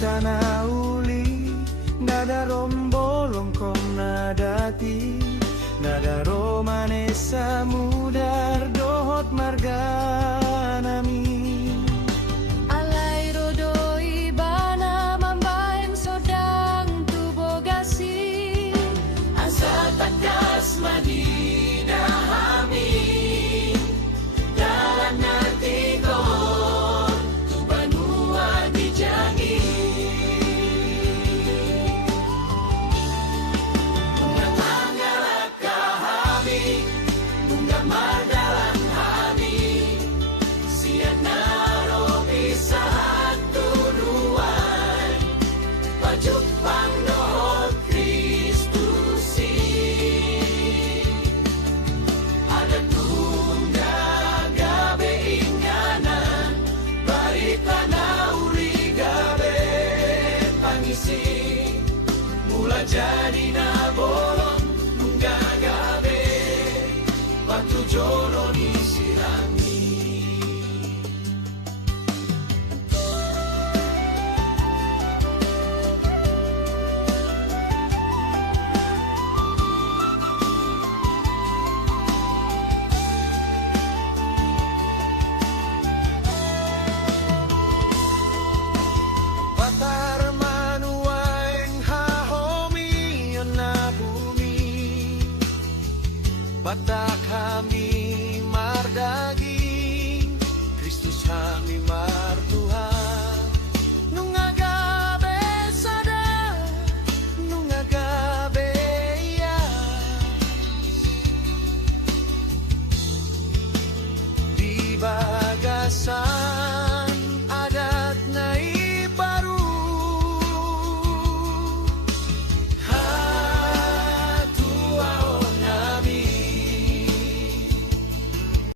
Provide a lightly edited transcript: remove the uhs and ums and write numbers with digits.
tanah uli, nada rombolong kong nadati, nada romanesa mudar dohot marga nami. Alai rodoi bana mambaen sodang tubogasi, asa takas madina hami, dalam nanti kon tu banua dijangi. Bunga mangalak kahami, bunga mardalang hani, siat naro pisahan tunuan, pajupang dohot Kristusi. Ada tunda gabe inganan, barita nauri gabe pangisi, mula jadi na